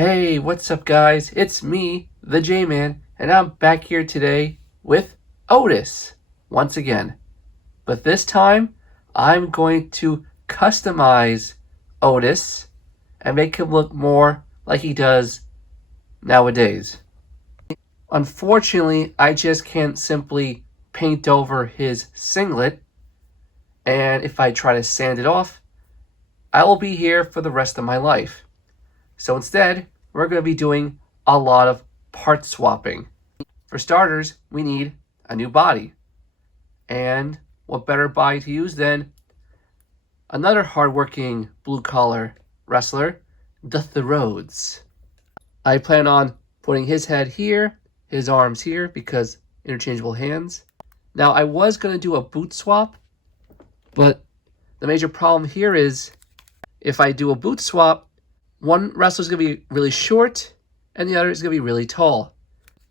Hey, what's up, guys? It's me, the J-Man, and I'm back here today with Otis once again. But this time, I'm going to customize Otis and make him look more like he does nowadays. Unfortunately, I just can't simply paint over his singlet, and if I try to sand it off, I will be here for the rest of my life. So instead, we're going to be doing a lot of part swapping. For starters, we need a new body. And what better body to use than another hardworking blue-collar wrestler, Dusty Rhodes. I plan on putting his head here, his arms here, because interchangeable hands. Now, I was going to do a boot swap, but the major problem here is if I do a boot swap, one wrestler's going to be really short, and the other is going to be really tall.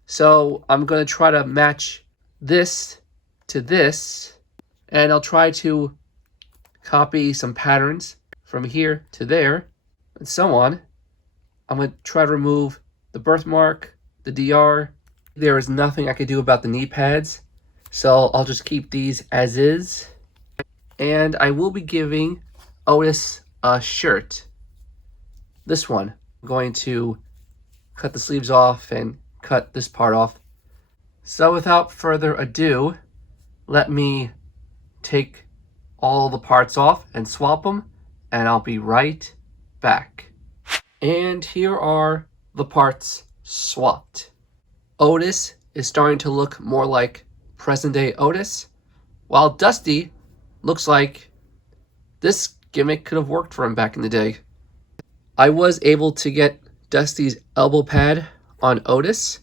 So I'm going to try to match this to this, and I'll try to copy some patterns from here to there, and so on. I'm going to try to remove the birthmark, the DR. There is nothing I could do about the knee pads, so I'll just keep these as is. And I will be giving Otis a shirt. This one. I'm going to cut the sleeves off and cut this part off. So without further ado, let me take all the parts off and swap them, and I'll be right back. And here are the parts swapped. Otis is starting to look more like present-day Otis, while Dusty looks like this gimmick could have worked for him back in the day. I was able to get Dusty's elbow pad on Otis.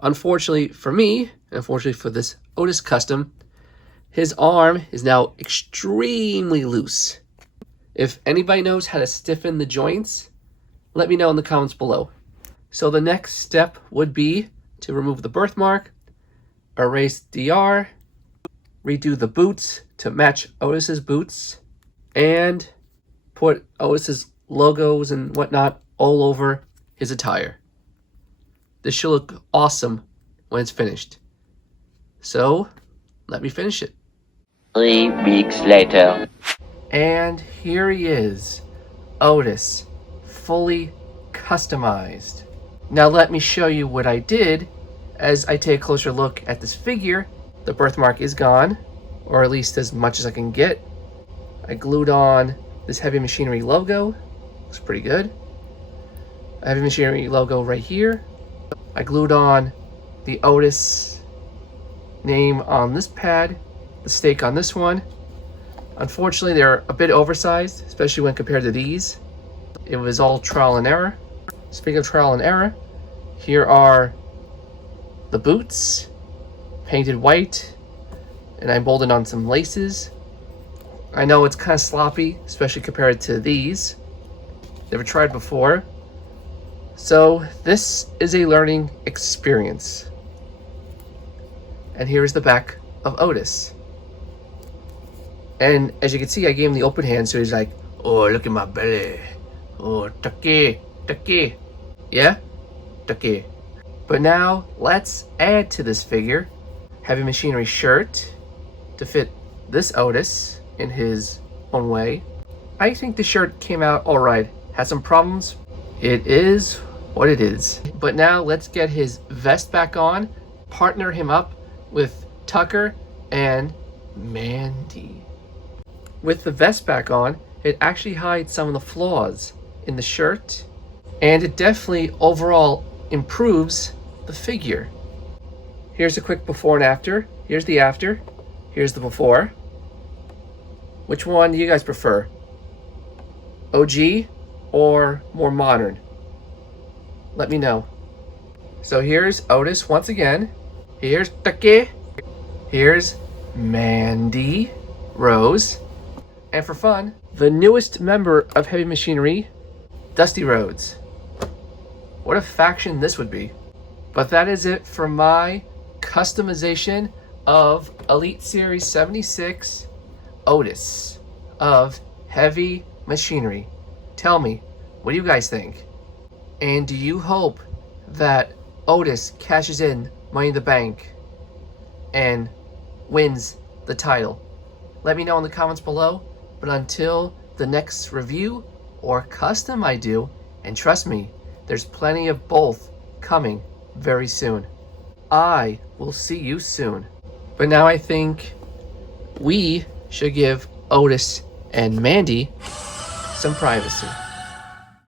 Unfortunately for me, unfortunately for this Otis custom, his arm is now extremely loose. If anybody knows how to stiffen the joints, let me know in the comments below. So the next step would be to remove the birthmark, erase DR, redo the boots to match Otis's boots, and put Otis's logos and whatnot all over his attire. This should look awesome when it's finished. So, let me finish it. 3 weeks later. And here he is, Otis, fully customized. Now let me show you what I did as I take a closer look at this figure. The birthmark is gone, or at least as much as I can get. I glued on this Heavy Machinery logo. Looks pretty good. Heavy Machinery logo right here. I glued on the Otis name on this pad, the stake on this one. Unfortunately, they're a bit oversized, especially when compared to these. It was all trial and error. Speaking of trial and error, here are the boots, painted white, and I bolted on some laces. I know it's kind of sloppy, especially compared to these. Never tried before. So this is a learning experience. And here's the back of Otis. And as you can see, I gave him the open hand, so he's like, oh, look at my belly. Oh, take, take. Yeah? Take. But now, let's add to this figure Heavy Machinery shirt to fit this Otis in his own way. I think the shirt came out alright. Had some problems. It is what it is. But now let's get his vest back on, partner him up with Tucker and Mandy. With the vest back on, it actually hides some of the flaws in the shirt, and it definitely overall improves the figure. Here's a quick before and after. Here's the after. Here's the before. Which one do you guys prefer? OG or more modern? Let me know. So here's Otis once again. Here's Take. Here's Mandy Rose. And for fun, the newest member of Heavy Machinery, Dusty Rhodes. What a faction this would be. But that is it for my customization of Elite Series 76 Otis of Heavy Machinery. Tell me, what do you guys think? And do you hope that Otis cashes in Money in the Bank and wins the title? Let me know in the comments below. But until the next review or custom I do, and trust me, there's plenty of both coming very soon. I will see you soon. But now I think we should give Otis and Mandy some privacy.